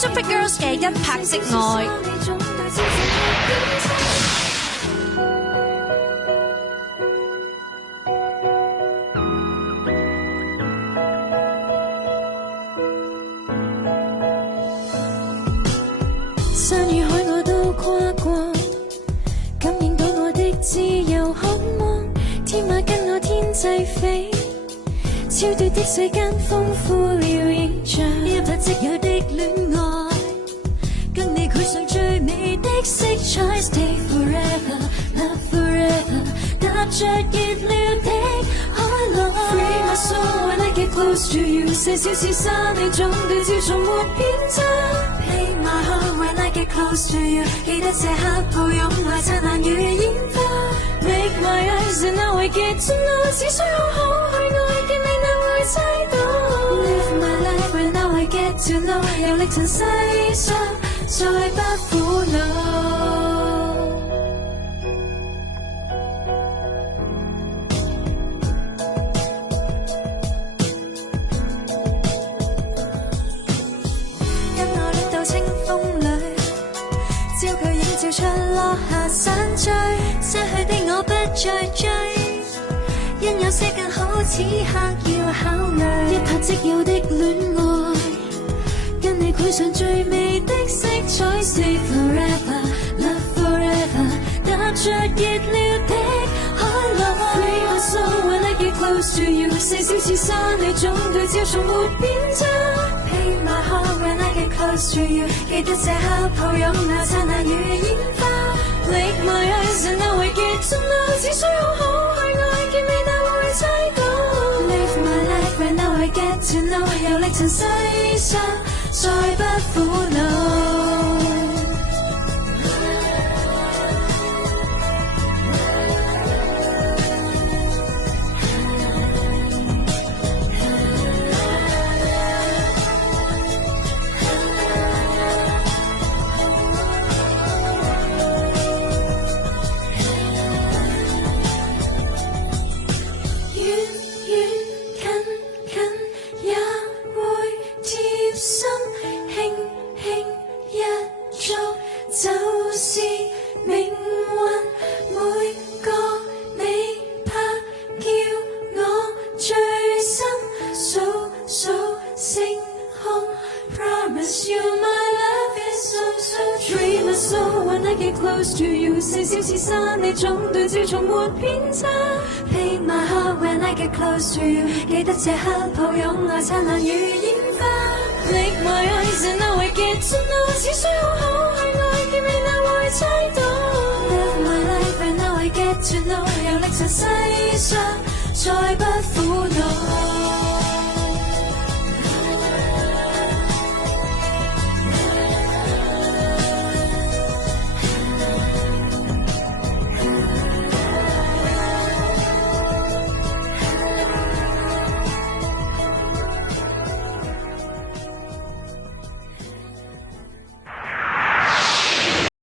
Super Girls 嘅一拍即愛。山與海我都跨過，感應到我的自由渴望，天馬跟我天際飛，超脱的世間豐富了影像，一拍即有的戀愛，跟你繪上最美的色彩 ，Stay forever, love forever， 踏着熱烈的海浪 ，Free my soul when I get close to you， 細小似沙你總對照從沒偏差。Play my heart when I get close to you， 記得這刻抱擁愛燦爛如煙花。Make my eyes and now I get to know， 只需好好去愛見你那會猜到。Live my life when now I get to know， 遊歷塵世上再不苦惱。出落下山追，失去的我不再追，因有些更好，此刻要考慮。一拍即有的戀愛，跟你繪上最美的色彩。Stay forever, love forever， 踏着熱烈的海浪。Free my soul when I get close to you， 細小似沙你總對照從沒偏差。Paint my heart when I get close to you， 記得這刻抱擁那燦爛如煙花。Lick my eyes and now I get to know， 只需好好去愛見你那會猜到。Live my life and now I get to know， 遊歷塵世上再不苦惱。細小似沙你總對照從沒偏差。Paint my heart when I get close to you， 記得這刻抱擁愛燦爛如煙花。Lick my eyes and now I get to know， 只需好好去愛見你那會猜到。Live my life and now I get to know， 遊歷塵世上再不苦惱。